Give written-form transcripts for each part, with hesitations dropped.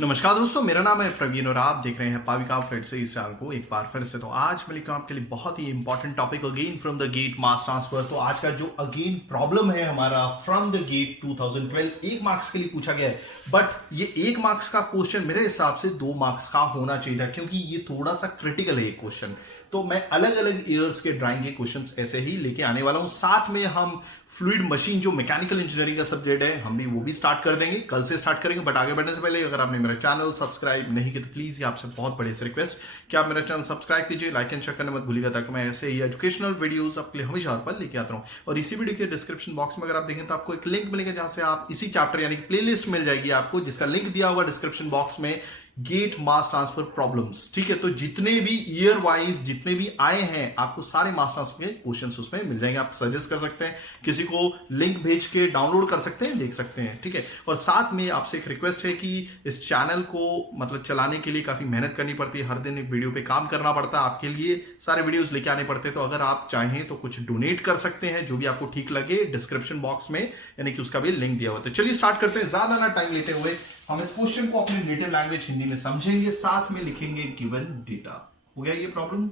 नमस्कार दोस्तों, मेरा नाम है प्रवीण और आप देख रहे हैं पाविका फ्रेड से इस चैनल को एक बार फिर से। तो आज मैं लेकर आपके लिए बहुत ही important topic again from the GATE mass transfer. तो आज का जो अगेन प्रॉब्लम है हमारा फ्रॉम द गेट 2012 1 मार्क्स के लिए पूछा गया है। बट ये 1 मार्क्स का क्वेश्चन मेरे हिसाब से 2 मार्क्स का होना चाहिए था, क्योंकि ये थोड़ा सा क्रिटिकल है ये क्वेश्चन। तो मैं अलग अलग ईयर्स के ड्राइंग के क्वेश्चंस ऐसे ही लेके आने वाला हूं। साथ में हम फ्लूइड मशीन जो मैकेनिकल इंजीनियरिंग का सब्जेक्ट है हम भी वो भी स्टार्ट कर देंगे, कल से स्टार्ट करेंगे। बट आगे बढ़ने से पहले अगर आपने मेरा चैनल सब्सक्राइब नहीं किया तो प्लीज ये आपसे बहुत बड़ी रिक्वेस्ट कि आप मेरा चैनल सब्सक्राइब कीजिए, लाइक एंड शेयर करना मत भूलिएगा, ताकि मैं ऐसे ही एजुकेशनल वीडियोस आपके लिए हमेशा पर लेके आता हूं। और इसी वीडियो के डिस्क्रिप्शन बॉक्स में अगर आप देखें तो आपको एक लिंक मिलेगा जहां से आप इसी चैप्टर यानी कि प्लेलिस्ट मिल जाएगी आपको, जिसका लिंक दिया होगा डिस्क्रिप्शन बॉक्स में, गेट मास ट्रांसफर प्रॉब्लम्स। ठीक है, तो जितने भी ईयर वाइज जितने भी आए हैं आपको सारे मास ट्रांसफर के क्वेश्चंस उसमें मिल जाएंगे। आप सजेस्ट कर सकते हैं, किसी को लिंक भेज के डाउनलोड कर सकते हैं, देख सकते हैं। ठीक है, और साथ में आपसे एक रिक्वेस्ट है कि इस चैनल को मतलब चलाने के लिए काफी मेहनत करनी पड़ती है, हर दिन एक वीडियो पे काम करना पड़ता है, आपके लिए सारे वीडियोस लेके आने पड़ते हैं। तो अगर आप चाहें तो कुछ डोनेट कर सकते हैं, जो भी आपको ठीक लगे, डिस्क्रिप्शन बॉक्स में यानी कि उसका भी लिंक दिया हुआ है। तो चलिए स्टार्ट करते हैं, ज्यादा ना टाइम लेते हुए हम इस क्वेश्चन को अपनी नेटिव लैंग्वेज हिंदी में समझेंगे, साथ में लिखेंगे गिवन डेटा। हो गया ये प्रॉब्लम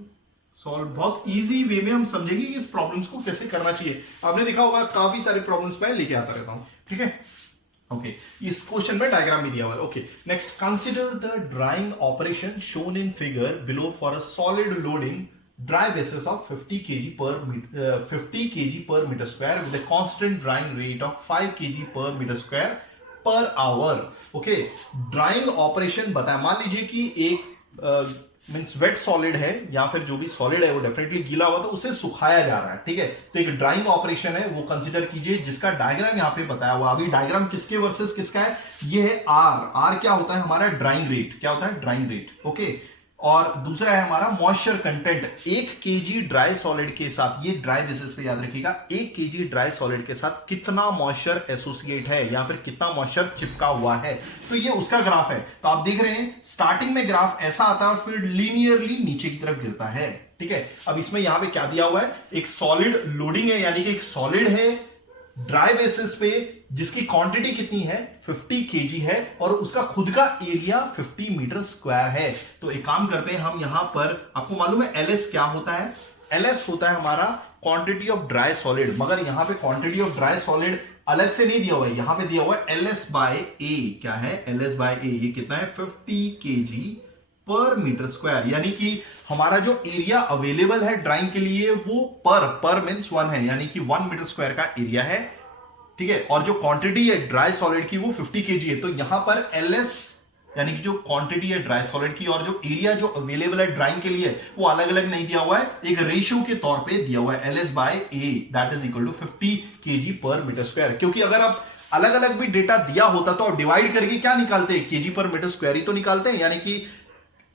सॉल्व। बहुत इजी वे में हम समझेंगे कि इस प्रॉब्लम्स को कैसे करना चाहिए। आपने देखा होगा काफी सारे प्रॉब्लम्स मैं लेके आता रहता हूं। ठीक है, ओके, इस क्वेश्चन में डायग्राम भी दिया हुआ है। Okay, next, consider the drawing operation shown in figure below for a solid loading dry basis of 50 kg per meter square with a constant drying rate of 5 kg per meter square per hour. Okay, drawing operation बताया। मान लीजिए कि एक means wait solid है या फिर जो भी सॉलिड है वो डेफिनेटली गीला हुआ, तो उसे सुखाया जा रहा है। ठीक है, तो एक ड्राइंग ऑपरेशन है वो कंसीडर कीजिए, जिसका डायग्राम यहां पे बताया हुआ। अभी डायग्राम किसके वर्सेस किसका है? ये है आर क्या होता है हमारा ड्राइंग रेट। क्या होता है? Drawing rate. ओके, और दूसरा है हमारा moisture content. 1 KG dry solid के साथ, ये ड्राई बेसिस पे याद रखिएगा, 1 केजी ड्राई सॉलिड के साथ कितना मॉइस्चर एसोसिएट है या फिर कितना मॉइस्चर चिपका हुआ है, तो ये उसका ग्राफ है। तो आप देख रहे हैं स्टार्टिंग में ग्राफ ऐसा आता है और फिर लीनियरली नीचे की तरफ गिरता है। ठीक है, अब इसमें यहां पे क्या दिया हुआ है? एक सॉलिड लोडिंग है, यानी कि एक सॉलिड है ड्राई बेसिस पे, जिसकी क्वांटिटी कितनी है? 50 केजी है, और उसका खुद का एरिया 50 मीटर स्क्वायर है। तो एक काम करते हैं हम यहां पर, आपको मालूम है एलएस क्या होता है? एलएस होता है हमारा क्वांटिटी ऑफ ड्राई सॉलिड, मगर यहां पे क्वांटिटी ऑफ ड्राई सॉलिड अलग से नहीं दिया हुआ है, यहां पे दिया हुआ है एलएस बाय ए। क्या है? एलएस बाय ए। ये कितना है? 50 केजी पर मीटर स्क्वायर, यानी कि हमारा जो एरिया अवेलेबल है ड्राइंग के लिए वो पर मींस 1 है, यानी कि 1 मीटर स्क्वायर का एरिया है। ठीक है, और जो क्वांटिटी है ड्राई सॉलिड की वो 50 केजी है। तो यहां पर एलएस यानी कि जो क्वांटिटी है ड्राई सॉलिड की और जो एरिया जो अवेलेबल है ड्राइंग के लिए वो अलग अलग नहीं दिया हुआ है, एक रेशियो के तौर पे दिया हुआ है, LS by A that is equal to 50 KG पर मीटर स्क्वायर। क्योंकि अगर आप अलग अलग भी डेटा दिया होता तो आप डिवाइड करके क्या निकालते हैं? केजी पर मीटर स्क्वायर ही तो निकालते हैं, यानी कि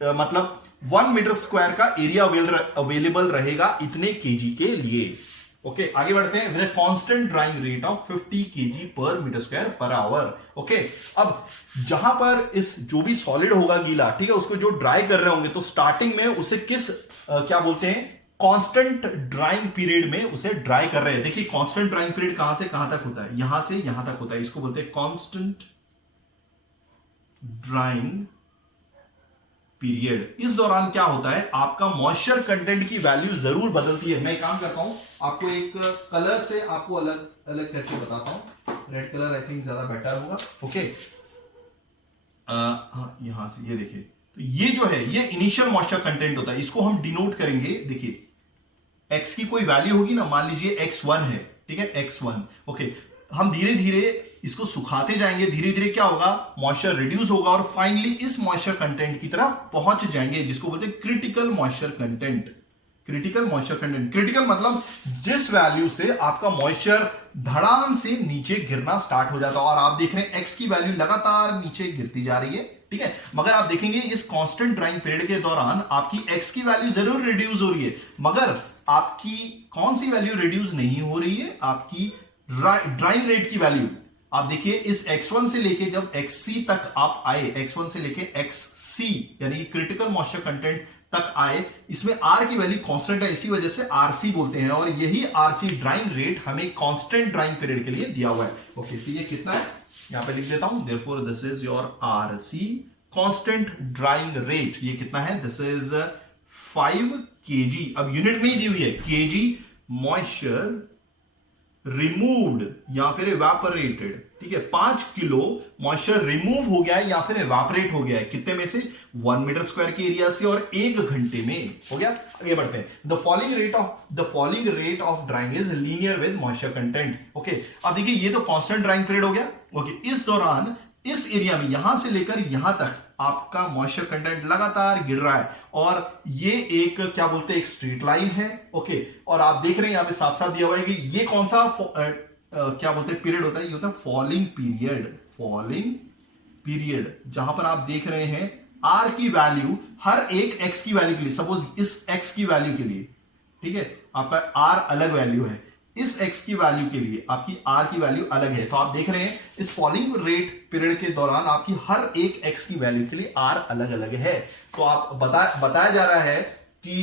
मतलब 1 मीटर स्क्वायर का एरिया अवेलेबल रहेगा इतने केजी के लिए। ओके, आगे बढ़ते हैं। With constant drying rate of 50 KG पर metre square per hour. Okay, अब जहां पर इस जो भी सॉलिड होगा गीला, ठीक है, उसको जो ड्राई कर रहे होंगे तो स्टार्टिंग में उसे किस क्या बोलते हैं? कांस्टेंट ड्राइंग पीरियड में उसे ड्राई कर रहे हैं। देखिए कांस्टेंट ड्राइंग पीरियड कहां से कहां तक होता है? यहां से यहां तक होता है, इसको बोलते हैं कांस्टेंट ड्राइंग पीरियड। इस दौरान क्या होता है? आपका मॉइस्चर कंटेंट की वैल्यू जरूर बदलती है। मैं काम करता हूं, आपको एक कलर से आपको अलग अलग करके बताता हूं। रेड कलर आई थिंक ज्यादा बेटर होगा। ओके, यहां से ये देखिए, तो ये जो है ये इनिशियल मॉइस्चर कंटेंट होता है, इसको हम डिनोट करेंगे। देखिए एक्स की कोई वैल्यू होगी ना, मान लीजिए x1 है, ठीक है, x1। ओके, हम धीरे धीरे इसको सुखाते जाएंगे, धीरे धीरे क्या होगा? मॉइस्चर रिड्यूस होगा और फाइनली इस मॉइस्चर कंटेंट की तरफ पहुंच जाएंगे, जिसको बोलते हैं critical moisture content. Critical moisture content, critical मतलब जिस वैल्यू से आपका मॉइस्चर धड़ाम से नीचे गिरना स्टार्ट हो जाता है, और आप देख रहे हैं एक्स की वैल्यू लगातार नीचे गिरती जा रही है। ठीक है, मगर आप देखेंगे इस कांस्टेंट ड्राइंग पीरियड के दौरान आपकी एक्स की वैल्यू जरूर रिड्यूस हो रही है, मगर आपकी कौन सी वैल्यू रिड्यूस नहीं हो रही है? आपकी ड्राइंग रेट की वैल्यू। आप देखिए इस x1 से लेके जब xc तक आप आए, x1 से लेके xc यानी क्रिटिकल मॉइस्चर कंटेंट तक आए, इसमें r की वैल्यू कांस्टेंट है, इसी वजह से rc बोलते हैं, और यही rc ड्राइंग रेट हमें कांस्टेंट ड्राइंग पीरियड के लिए दिया हुआ है। ओके, तो ये कितना है? यहां पे लिख देता हूं, therefore this is your rc constant drying rate ये कितना है, दिस इज 5 kg। अब यूनिट में ही दी हुई है, केजी मॉइस्चर रिमूव्ड या फिर इवेपोरेटेड, ठीक है। 5 किलो मॉइस्चर रिमूव हो गया है या फिर इवेपोरेट हो गया है, कितने में से, 1 मीटर स्क्वायर के एरिया से, और 1 घंटे में हो गया। आगे बढ़ते हैं। The following rate of drawing is linear with moisture content. Okay, अब देखिए ये तो कांस्टेंट ड्राइंग पीरियड हो गया। ओके, इस दौरान इस एरिया में यहां से लेकर यहां तक आपका मॉइस्चर कंटेंट लगातार गिर रहा है, और ये एक क्या बोलते हैं, एक स्ट्रेट लाइन है। ओके, और आप देख रहे हैं यहां पे साफ साफ दिया हुआ है कि ये कौन सा क्या बोलते हैं पीरियड होता है, ये होता है फॉलिंग पीरियड, जहां पर आप देख रहे हैं आर की वैल्यू हर एक एक्स की वैल्यू के लिए, सपोज इस एक्स की वैल्यू के लिए, ठीक है, आपका आर अलग वैल्यू है, इस x की वैल्यू के लिए आपकी r की वैल्यू अलग है। तो आप देख रहे हैं इस फॉलिंग रेट पीरियड के दौरान आपकी हर एक x की वैल्यू के लिए r अलग अलग है। तो आप बताया जा रहा है कि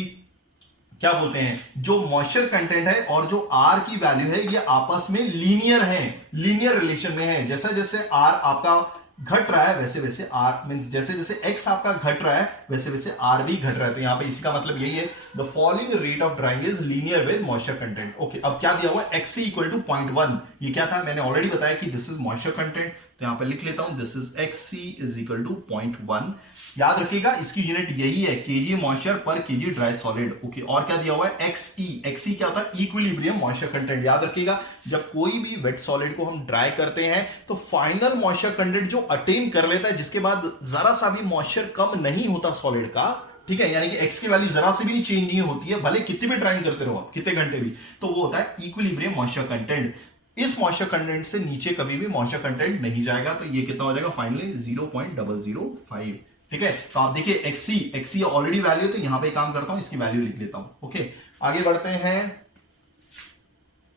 क्या बोलते हैं, जो मॉइस्चर कंटेंट है और जो r की वैल्यू है ये आपस में लीनियर रिलेशन में है। जैसे जैसे r आपका घट रहा है वैसे वैसे r मींस जैसे जैसे x आपका घट रहा है वैसे वैसे r भी घट रहा है। तो यहां पे इसी का मतलब यही है, the following rate of drawing is linear with moisture content. Okay, अब क्या दिया हुआ है, xc इक्वल टू 0.1। ये क्या था, मैंने ऑलरेडी बताया कि दिस इज मॉइस्चर कंटेंट, तो यहां पे लिख लेता हूं, this is xc is equal to 0.1। याद रखिएगा इसकी यूनिट यही है, केजी मॉइस्चर पर केजी ड्राई सॉलिड। ओके, और क्या दिया हुआ है, xe क्या होता है, इक्विलिब्रियम मॉइस्चर कंटेंट। याद रखिएगा जब कोई भी वेट सॉलिड को हम ड्राई करते हैं तो फाइनल मॉइस्चर कंटेंट जो अटेन कर लेता है, जिसके बाद जरा सा भी मॉइस्चर कम नहीं होता सॉलिड का, ठीक है, यानी कि x की वैल्यू जरा से भी चेंज नहीं होती है, भले कितनी भी ड्राइंग करते रहो आप, कितने घंटे भी, तो वो होता है इक्विलिब्रियम मॉइस्चर कंटेंट। इस मॉइस्चर कंटेंट से नीचे कभी भी मॉइस्चर कंटेंट नहीं जाएगा, तो ये कितना हो जाएगा फाइनली 0.005। ठीक है, तो आप देखिए xc ऑलरेडी वैल्यू, तो यहां पे काम करता हूं, इसकी वैल्यू लिख लेता हूं। ओके, आगे बढ़ते हैं।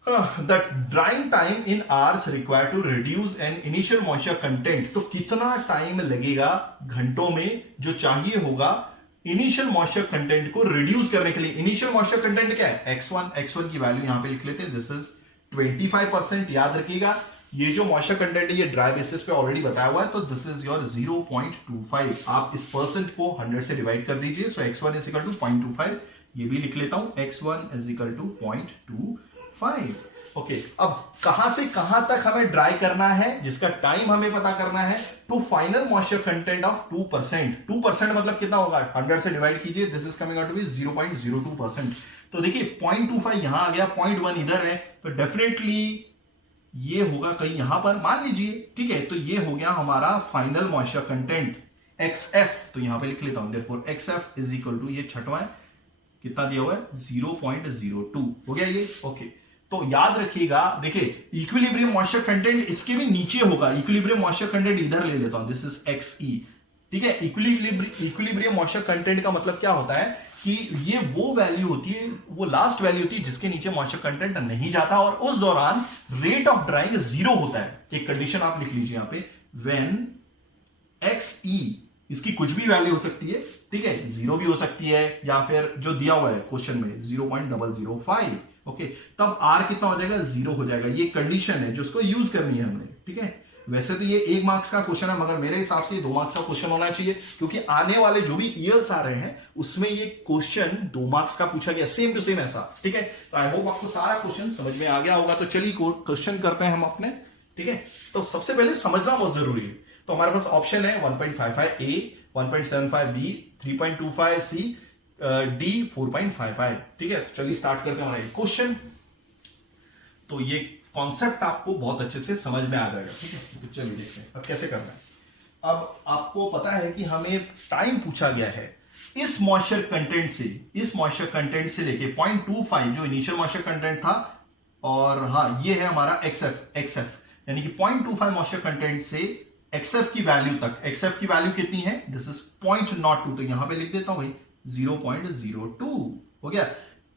The drying time in hours required to reduce an initial moisture content, तो कितना टाइम लगेगा घंटों में जो चाहिए होगा इनिशियल मॉइस्चर कंटेंट को रिड्यूस करने के लिए। इनिशियल मॉइस्चर कंटेंट क्या है, x1 की वैल्यू यहां पे लिख लेते हैं, दिस इज 25%। याद रखिएगा ये जो मॉइस्चर कंटेंट है ये ड्राई बेसिस पे ऑलरेडी बताया हुआ है, तो दिस इज योर 0.25। आप इस परसेंट को 100 से डिवाइड कर दीजिए, सो x1 इज इक्वल टू 0.25। ये भी लिख लेता हूं, x1 is equal to 0.25। Okay, अब कहां से कहां तक हमें ड्राई करना है, जिसका टाइम हमें पता करना है, to final moisture content of 2%। 2% मतलब कितना होगा, 100 से डिवाइड कीजिए, this is coming out to be 0.02%। तो देखिए 0.25 यहां आ गया, 0.1 इधर है, तो डेफिनेटली ये होगा कहीं यहां पर, मान लीजिए, ठीक है। तो ये हो गया हमारा फाइनल मॉइस्चर कंटेंट XF, तो यहां पे लिख लेता हूं, therefore XF is equal to, ये छठवां है, कितना दिया हुआ है 0.02 हो गया ये। ओके, तो याद रखिएगा, देखिए इक्विलिब्रियम मॉइस्चर कंटेंट इसके भी नीचे होगा, इक्विलिब्रियम मॉइस्चर कंटेंट इधर ले लेता हूं, दिस इज XE, ठीक है। इक्विलिब्रियम मॉइस्चर कंटेंट का मतलब क्या होता है कि ये वो वैल्यू होती है, वो लास्ट वैल्यू होती है जिसके नीचे मॉइस्चर कंटेंट नहीं जाता, और उस दौरान रेट ऑफ ड्राइंग 0 होता है। एक कंडीशन आप लिख लीजिए यहां पे, व्हेन XE, इसकी कुछ भी वैल्यू हो सकती है, ठीक है, 0 भी हो सकती है, या फिर जो दिया हुआ है क्वेश्चन में 0.005। ओके, तब R कितना हो जाएगा, 0 हो जाएगा। ये कंडीशन है जो उसको यूज करनी है हमने, ठीक है। वैसे तो ये 1 मार्क्स का क्वेश्चन है, मगर मेरे हिसाब से 2 मार्क्स का क्वेश्चन होना चाहिए, क्योंकि आने वाले जो भी ईयर्स आ रहे हैं उसमें ये क्वेश्चन 2 मार्क्स का पूछा गया, सेम टू सेम ऐसा, ठीक है। तो आई होप आपको सारा क्वेश्चन समझ में आ गया होगा। तो चलिए क्वेश्चन करते हैं हम अपने, ठीक है। तो सबसे पहले समझना बहुत जरूरी है। तो हमारे पास ऑप्शन है 1.55A, 1.75B, 3.25C, D 4.55, ठीक है। तो चलिए स्टार्ट करते हैं हमारा क्वेश्चन। तो ये कॉन्सेप्ट आपको बहुत अच्छे से समझ में आ जाएगा, ठीक है। तो चलिए देखते हैं अब कैसे करना है। अब आपको पता है कि हमें टाइम पूछा गया है इस मॉइस्चर कंटेंट से लेके 0.25 जो इनिशियल मॉइस्चर कंटेंट था, और हाँ ये है हमारा XF, यानी कि 0.25 मॉइस्चर कंटेंट से XF की वैल्यू तक। XF की वैल्यू कितनी है, दिस इज 0.02, तो यहां पे लिख देता हूं भाई 0.02 हो गया।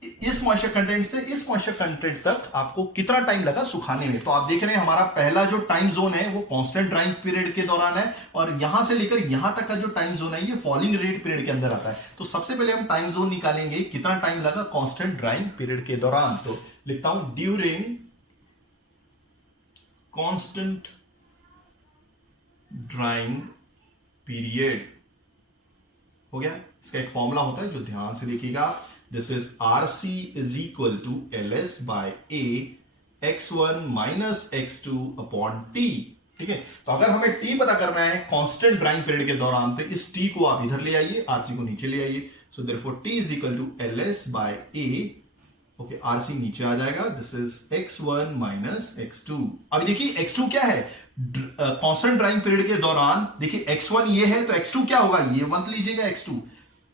इस मॉइस्चर कंटेंट से इस मॉइस्चर कंटेंट तक आपको कितना टाइम लगा सुखाने में। तो आप देख रहे हैं हमारा पहला जो टाइम जोन है वो कांस्टेंट ड्राइंग पीरियड के दौरान है, और यहां से लेकर यहां तक का जो टाइम जोन है ये फॉलिंग रेट पीरियड के अंदर आता है। तो सबसे पहले हम टाइम जोन निकालेंगे, कितना टाइम लगा कांस्टेंट ड्राइंग पीरियड के दौरान। तो लिखता हूं ड्यूरिंग कांस्टेंट ड्राइंग पीरियड। हो गया। इसका एक फॉर्मूला होता है जो ध्यान से देखिएगा, this is RC is equal to LS by A x1 minus x2 upon T। ठीक है, तो अगर हमें T पता करना है कांस्टेंट ड्राइंग पीरियड के दौरान, तो इस T को आप इधर ले आइए, RC को नीचे ले आइए। So therefore T is equal to LS by A। Okay, RC नीचे आ जाएगा, this is x1 minus x2। अभी देखिए x2 क्या है, कांस्टेंट ड्राइंग पीरियड के दौरान देखिए x1 ये है, तो x2 क्या होगा, ये मत लीजिएगा x2,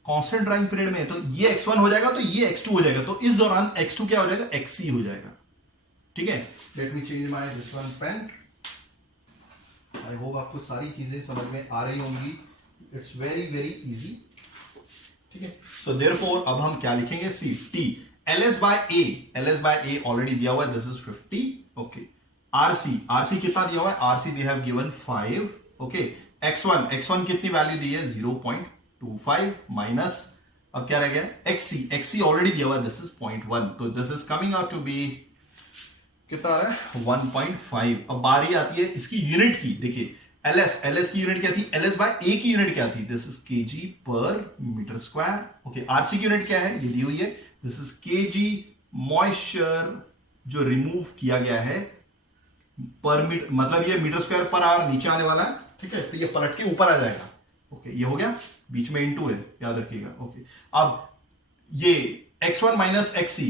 कांस्टेंट ड्राइंग पीरियड में तो ये x1 हो जाएगा, तो ये x2 हो जाएगा, तो इस दौरान x2 क्या हो जाएगा, xc हो जाएगा। ठीक है, let me change my this one pen. I hope आपको सारी चीजें समझ में आ रही होंगी, इट्स वेरी वेरी इजी। ठीक है, सो देयरफॉर अब हम क्या लिखेंगे, C T LS by A already दिया हुआ है, दिस इज 50। ओके, RC कितना दिया हुआ है, RC they have given 5। Okay, x1 कितनी वैल्यू दी है, 0.25 माइनस, अब क्या रह गया, XC ऑलरेडी दिया हुआ है, दिस इज 0.1, तो this is coming out to be कितना आ रहा है, 1.5। अब बारी आती है इसकी यूनिट की। देखिए LS की यूनिट क्या थी, LS बाय A की यूनिट क्या थी, दिस इज kg पर मीटर स्क्वायर। ओके, RC की यूनिट क्या है, ये दी हुई है, दिस इज kg मॉइस्चर जो रिमूव किया गया है पर मीटर, मतलब ये मीटर स्क्वायर पर आवर नीचे आने वाला है। ठीक है, तो ये पलट के ऊपर आ जाएगा। ओके, ये हो गया, बीच में इनटू है, याद रखिएगा। ओके, अब ये x1 माइनस xc,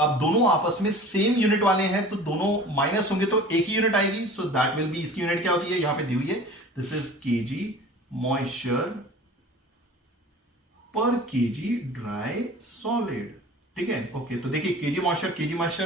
अब दोनों आपस में सेम यूनिट वाले हैं, तो दोनों माइनस होंगे तो एक ही यूनिट आएगी, सो दैट विल बी, इसकी यूनिट क्या होती है, यहां पे दी हुई है, दिस इज kg मॉइस्चर पर kg ड्राई सॉलिड। ठीक है, ओके, तो देखिए kg moisture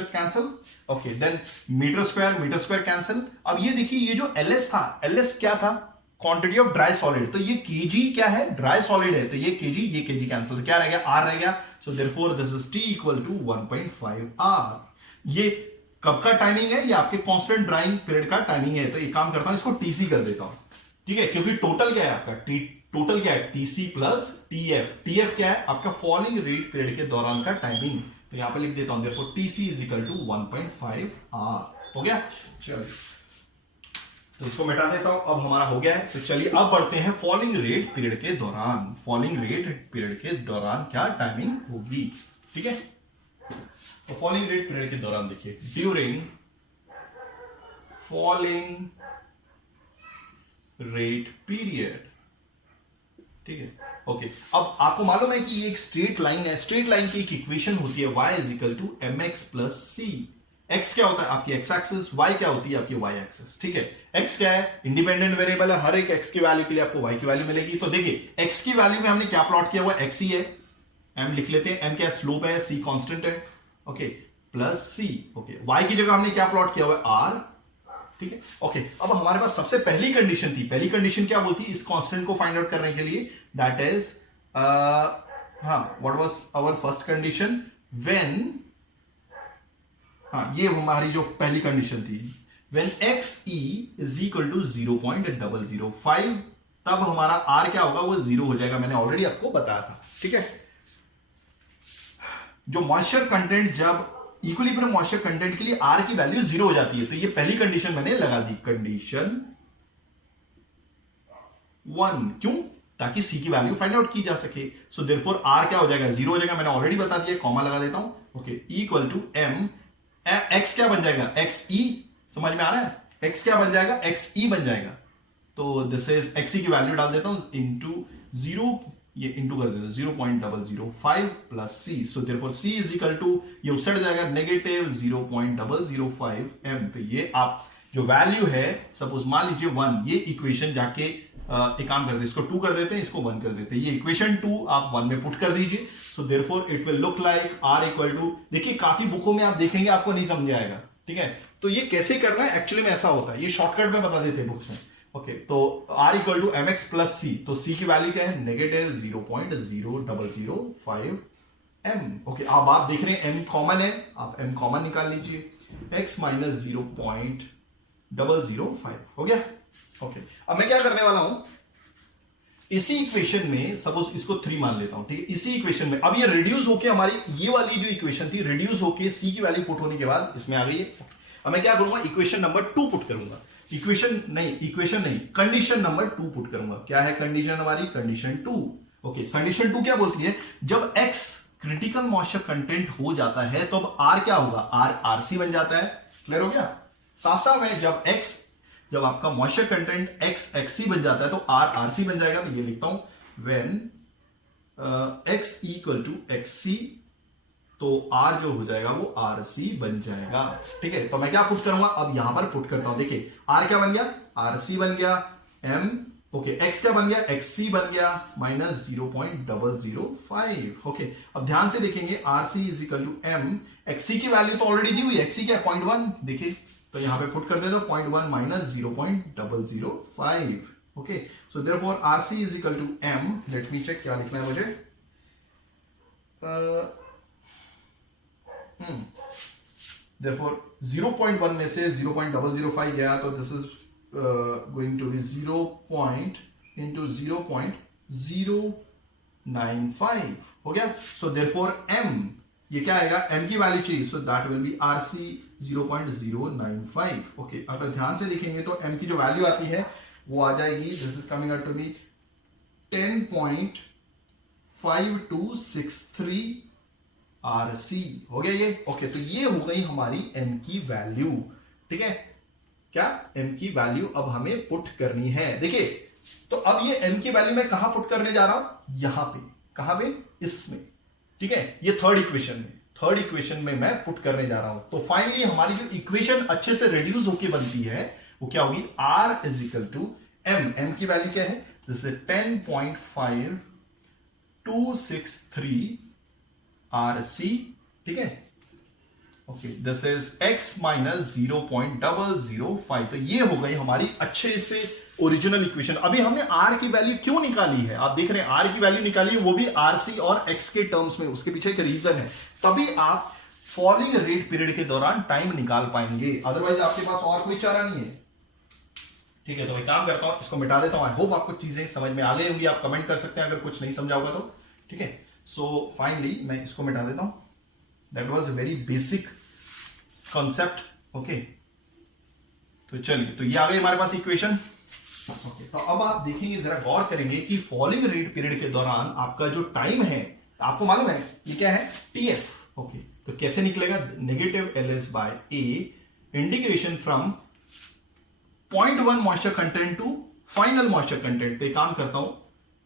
cancel. Okay, then meter square cancel. अब ये देखिए, ये जो LS था, LS क्या था, क्वांटिटी ऑफ ड्राई सॉलिड, तो ये kg क्या है, ड्राई सॉलिड है, तो ये kg कैंसिल, तो क्या रह गया, R रह गया। So therefore this is T equal to 1.5 R। ये कब का टाइमिंग है, ये आपके कांस्टेंट ड्राइंग पीरियड का टाइमिंग है, तो एक काम करता हूं, इसको TC कर देता हूं। ठीक है, क्योंकि टोटल क्या है आपका, टोटल क्या है, TC प्लस TF क्या है, आपका फॉलिंग रेट पीरियड के दौरान का टाइमिंग, तो यहां पे लिख देता हूं, therefore TC is equal to 1.5 R। हो गया, चलिए तो इसको मिटा देता हूं, अब हमारा हो गया है। तो चलिए अब बढ़ते हैं फॉलिंग रेट पीरियड के दौरान। फॉलिंग रेट पीरियड के दौरान क्या टाइमिंग होगी। ठीक है, तो फॉलिंग रेट पीरियड के दौरान देखिए, ड्यूरिंग फॉलिंग रेट पीरियड। ठीक है, ओके, अब आपको मालूम है कि ये एक स्ट्रेट लाइन है, स्ट्रेट लाइन की एक इक्वेशन होती है, y is equal to mx plus c। x क्या होता है आपकी x एक्सिस, y क्या होती है आपकी y एक्सिस। ठीक है, x क्या है, इंडिपेंडेंट वेरिएबल है, हर एक x की वैल्यू के लिए आपको y की वैल्यू मिलेगी। तो देखिए x की वैल्यू में हमने क्या प्लॉट किया हुआ है, x ही है, m लिख लेते हैं, m क्या स्लोप है, c कांस्टेंट है। Okay, plus c। Okay, y की जगह हमने क्या प्लॉट किया हुआ है, r। ठीक है, ओके, अब हमारे पास सबसे पहली कंडीशन थी, पहली कंडीशन क्या बोलती, इस कांस्टेंट को फाइंड आउट करने के लिए, that is what was our first condition, when, ये हमारी जो पहली कंडीशन थी, when xe is equal to 0.005, तब हमारा r क्या होगा, वो 0 हो जाएगा, मैंने ऑलरेडी आपको बताया था। ठीक है, जो मॉइस्चर कंटेंट, जब इक्विलिब्रियम मॉइस्चर कंटेंट के लिए R की वैल्यू 0 हो जाती है, तो ये पहली कंडीशन मैंने लगा दी, कंडीशन 1, क्यों, ताकि C की वैल्यू फाइंड आउट की जा सके। सो देयरफॉर R क्या हो जाएगा, 0 हो जाएगा, मैंने ऑलरेडी बता दिया, कॉमा लगा देता हूं। Okay, equal to m, x क्या बन जाएगा, xe, समझ में आ रहा है, x क्या बन जाएगा, xe बन जाएगा, तो दिस इज xe की वैल्यू डाल देता हूं, इंटू 0, ये इंटू कर देता हूं, 0.005 plus c। So therefore c is equal to, ये उसट जाएगा, नेगेटिव 0.005 m। तो ये आप जो वैल्यू है, सपोज मान लीजिए 1, ये इक्वेशन जाके एक काम करते हैं, इसको 2 कर देते हैं, इसको 1 कर देते हैं, ये इक्वेशन 2 आप 1 में पुट कर दीजिए। So therefore it will look like r equal to, देखिए काफी बुकों में आप देखेंगे, आपको नहीं समझ आएगा। ठीक है, तो ये कैसे करना है, एक्चुअली में ऐसा होता है, ये शॉर्टकट में बता देते हैं बुक्स में। ओके, तो r equal to mx plus c, तो c की वैल्यू क्या है, नेगेटिव 0.0005 m। ओके, अब आप देख रहे हैं m कॉमन है, आप m कॉमन निकाल लीजिए, x माइनस 0.005 हो गया। ओके, अब मैं क्या करने वाला हूं, इसी इक्वेशन में सपोज इसको 3 मान लेता हूं। ठीक है, इसी इक्वेशन में अब ये रिड्यूस होके, हमारी ये वाली जो इक्वेशन थी, रिड्यूस होके c की वैल्यू पुट होने के बाद इसमें आ गई है। अब मैं क्या करूंगा, इक्वेशन नंबर 2 पुट करूंगा। इक्वेशन नहीं, कंडीशन नंबर 2 पुट करूंगा। क्या है कंडीशन हमारी? कंडीशन 2। ओके, कंडीशन 2 क्या बोलती है? जब x क्रिटिकल मॉइस्चर कंटेंट हो जाता है तो अब r क्या होगा? r RC बन जाता है। क्लियर हो गया? साफ साफ है, जब आपका मॉइस्चर कंटेंट x XC बन जाता है तो r RC बन जाएगा। तो ये लिखता हूं, when x equal to XC, तो R जो हो जाएगा वो RC बन जाएगा। ठीक है, तो मैं क्या पुट करूंगा? अब यहां पर पुट करता हूं। देखिए R क्या बन गया? RC बन गया। M ओके, X क्या बन गया? XC बन गया माइनस 0.005। ओके, अब ध्यान से देखेंगे, RC is equal to M, XC की वैल्यू तो ऑलरेडी दी हुई है। XC क्या है? 0.1। देखिए, तो यहां पे पुट कर दे दो 0.1 minus 0.005। Okay, so therefore RC is equal to M, let me check क्या लिखना है मुझे। Therefore 0.1 में से 0.005 गया, तो this is going to be 0 into 0.095 हो गया। सो देयरफॉर m, ये क्या आएगा? m की वैल्यू चाहिए, सो that will B RC 0.095। Okay, अगर ध्यान से देखेंगे तो m की जो वैल्यू आती है वो आ जाएगी, this is coming out to be 10.5263 RC हो गया ये। ओके, तो ये हो गई हमारी m की वैल्यू। ठीक है, क्या m की वैल्यू अब हमें पुट करनी है। देखिए, तो अब ये m की वैल्यू मैं कहां पुट करने जा रहा हूं? यहां पे। कहां पे? इसमें। ठीक है, ये थर्ड इक्वेशन में मैं पुट करने जा रहा हूं। तो फाइनली हमारी जो इक्वेशन अच्छे से रिड्यूस होके बनती है वो क्या होगी? R is equal to m की वैल्यू क्या है? This is 10.5263 RC। ठीक है, okay, this is x minus 0.005। तो ये हो गई हमारी अच्छे से ओरिजिनल इक्वेशन। अभी हमने r की वैल्यू क्यों निकाली है? आप देख रहे हैं r की वैल्यू निकाली है, वो भी RC और x के टर्म्स में। उसके पीछे एक रीजन है, तभी आप फॉलिंग रेट पीरियड के दौरान टाइम निकाल पाएंगे, अदरवाइज आपके पास और कोई चारा नहीं है। ठीक है, तो एक काम करता हूं, इसको मिटा देता हूं। आई होप आपको चीजें समझ में आ गई होंगी। आप कमेंट कर सकते हैं अगर कुछ नहीं समझा होगा तो। ठीक है, सो फाइनली मैं इसको मिटा देता हूं। That was a very basic concept. Okay, तो चलिए, तो ये आ गई हमारे पास इक्वेशन। ओके, तो अब आप देखेंगे, जरा गौर करेंगे कि फॉलिंग रेट पीरियड के दौरान आपका जो टाइम है, आपको मालूम है ये क्या है? TF। ओके, तो कैसे निकलेगा? Negative LS by A integration from 0.1 moisture content to final moisture content. तो एक काम करता हूं,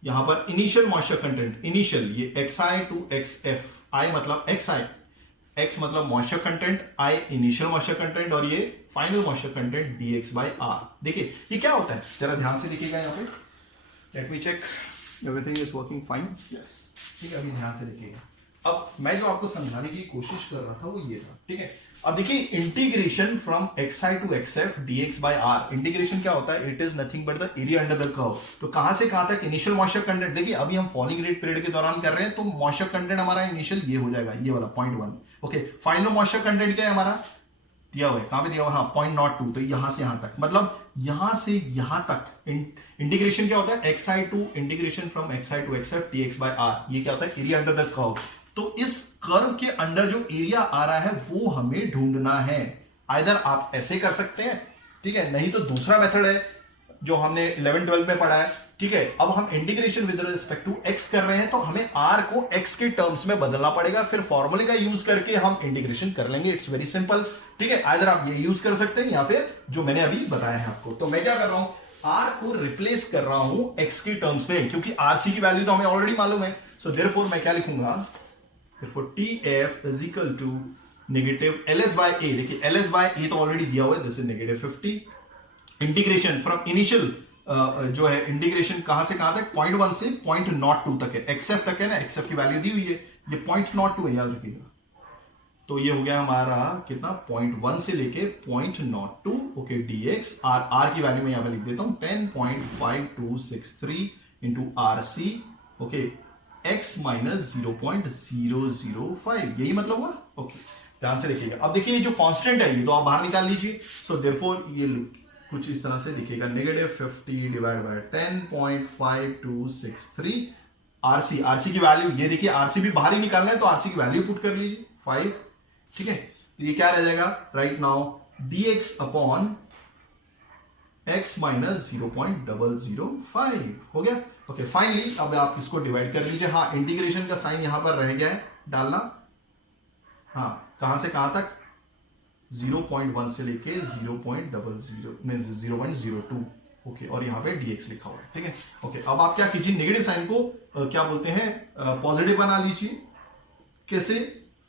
यहां पर इनिशियल मॉइस्चर कंटेंट, इनिशियल ये XI टू XF, I मतलब XI, X मतलब moisture content, I initial moisture content, और ये final moisture content dx by r। देखिए ये क्या होता है, जरा ध्यान से देखिएगा यहाँ पे। Let me check everything is working fine. Yes, ठीक है, अभी ध्यान से देखिएगा। अब मैं जो आपको समझाने की कोशिश कर रहा था वो ये था। ठीक है, अब देखिए, integration from xi to xf dx by r, इंटीग्रेशन क्या होता है? It is nothing but the area under the curve. तो कहां से कहां तक? Initial moisture content. देखिए, अभी हम फॉलिंग रेट पीरियड के दौरान कर रहे हैं, तो मॉइस्चर कंटेंट हमारा इनिशियल ये हो जाएगा, ये वाला 0.1। ओके, फाइनल मॉइस्चर कंटेंट क्या है हमारा? दिया हुआ है, कहां पे दिया हुआ? हाँ, 0.02। तो यहां से यहां तक, मतलब यहां से यहां तक इंटीग्रेशन क्या होता है? xi to integration from xi to xf dx by r, ये क्या होता है? Area under the curve. तो इस कर्व के अंदर जो एरिया आ रहा है वो हमें ढूंढना है। आइदर आप ऐसे कर सकते हैं, ठीक है, नहीं तो दूसरा मेथड है जो हमने 11-12 में पढ़ा है। ठीक है, अब हम integration with respect to x कर रहे हैं, तो हमें r को x के टर्म्स में बदलना पड़ेगा, फिर फॉर्मूले का यूज करके हम इंटीग्रेशन कर लेंगे। It's very simple. ठीक है, आइदर आप ये यूज कर सकते हैं या फिर जो मैंने अभी बताया है आपको। तो मैं क्या कर रहा हूं? r को रिप्लेस कर रहा हूं x के टर्म्स में, क्योंकि RC की वैल्यू तो हमें ऑलरेडी मालूम है। सो देयरफॉर मैं क्या लिखूंगा? Therefore, TF is equal to negative LS by A। देखिए, LS by A तो ऑलरेडी दिया हुआ है, this is negative 50। Integration from initial जो है, इंटीग्रेशन कहां से कहां तक? 0.1 से 0.02 तक है, XF तक है ना, XF की वैल्यू दी हुई है, ये 0.02 है, याद रखिएगा। तो ये हो गया हमारा कितना? 0.1 से लेके 0.02। ओके, dx r की वैल्यू मैं यहां पे लिख देता हूं 10.5263 into RC। Okay, x minus 0.005, यही मतलब हुआ। ओके, ध्यान से देखिएगा। अब देखिए, ये जो कांस्टेंट है ये तो आप बाहर निकाल लीजिए। सो देयरफॉर ये कुछ इस तरह से दिखेगा, -50 डिवाइड बाय 10.5263 RC की वैल्यू, ये देखिए RC भी बाहर ही निकालना है, तो RC की वैल्यू पुट कर लीजिए 5। ठीक है, तो ये क्या रह जाएगा? Right now dx upon x minus 0.005 हो गया। ओके फाइनली अब आप इसको डिवाइड कर लीजिए। हाँ इंटीग्रेशन का साइन यहां पर रह गया है डालना। हाँ कहां से कहां तक 0.1 से लेके 0.00 ओके और यहाँ पे dx लिखा हुआ है, ठीक है। ओके अब आप क्या कीजिए, नेगेटिव साइन को क्या बोलते हैं पॉजिटिव बना लीजिए। कैसे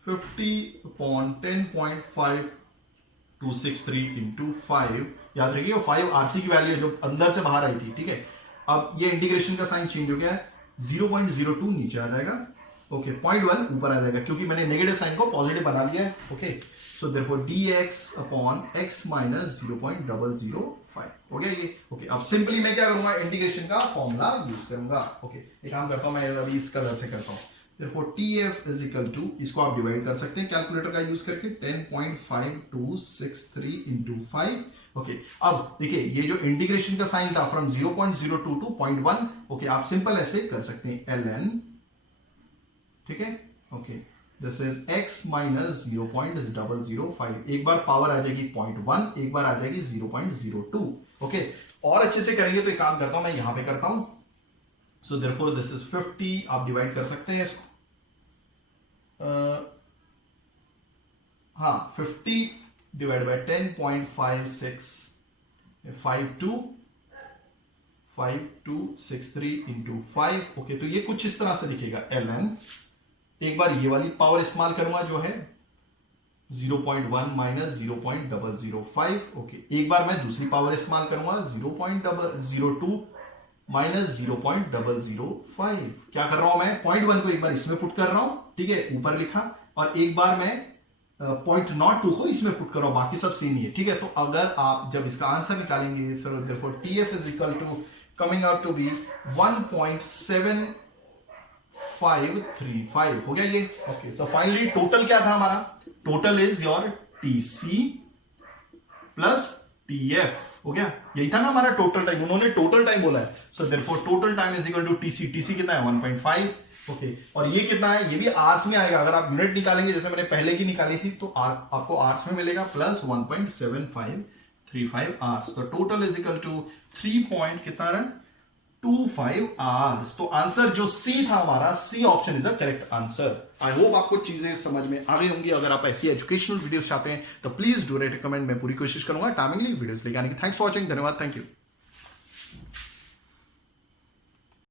50/10.5263 इंटू 5, याद रखिए 5 आरसी की वैल्यू है जो अंदर से बाहर आई थी, ठीक है। अब ये इंटीग्रेशन का साइन चेंज हो गया है, 0.02 नीचे आ जाएगा, ओके 0.1 ऊपर आ जाएगा क्योंकि मैंने नेगेटिव साइन को पॉजिटिव बना लिया है। Okay so therefore dx upon x minus 0.005 हो गया ये। ओके अब सिंपली मैं क्या करूंगा, इंटीग्रेशन का फॉर्मूला यूज करूंगा। ओके एक काम करता हूं मैं अभी इस कलर से करता हूं। Therefore TF is equal to, इसको आप डिवाइड कर सकते हैं कैलकुलेटर का यूज करके, 10.5263 इंटू 5। ओके अब देखिए ये जो इंटीग्रेशन का साइन था फ्रॉम 0.02 टू 0.1, ओके आप सिंपल ऐसे कर सकते हैं ln, ठीक है। Okay this is x minus 0.005, एक बार पावर आ जाएगी 0.1, एक बार आ जाएगी 0.02। ओके और अच्छे से करेंगे तो एक काम करता हूं मैं यहां पे करता हूं। सो देयरफॉर दिस इज 50, आप डिवाइड कर सकते हैं इसको। हाँ 50 डिवाइड बाय 10.565263 इंटू 5। ओके तो ये कुछ इस तरह से दिखेगा ln, एक बार ये वाली पावर इस्तेमाल करूंगा जो है 0.1 माइनस 0.005। ओके एक बार मैं दूसरी पावर इस्तेमाल करूंगा 0.02 माइनस 0.005। क्या कर रहा हूं मैं, 0.1 को एक बार इसमें पुट कर रहा हूं, ठीक है ऊपर लिखा, और एक बार मैं 0.02 को इसमें पुट कर रहा हूं, बाकी सब सेम ही है, ठीक है। तो अगर आप जब इसका आंसर निकालेंगे, so therefore TF is equal to coming out to be 1.7535 हो गया ये। ओके तो फाइनली टोटल क्या था हमारा, total is your TC plus TF हो गया, यही था ना हमारा टोटल टाइम, उन्होंने टोटल टाइम बोला है। So therefore total time is equal to TC कितना है 1.5। ओके और ये कितना है, ये भी आवर्स में आएगा। अगर आप यूनिट निकालेंगे जैसे मैंने पहले की निकाली थी तो आपको आवर्स में मिलेगा, प्लस 1.7535 आवर्स। तो total is equal to 3.25 hours. तो आंसर जो सी था हमारा, C option is the correct answer. I hope आपको चीजें समझ में आ गई होंगी। अगर आप ऐसी एजुकेशनल वीडियोस चाहते हैं तो प्लीज डू रेट कमेंट, मैं पूरी कोशिश करूंगा टाइमिंगली वीडियोस लेके आने की। थैंक्स फॉर वॉचिंग, धन्यवाद, थैंक यू।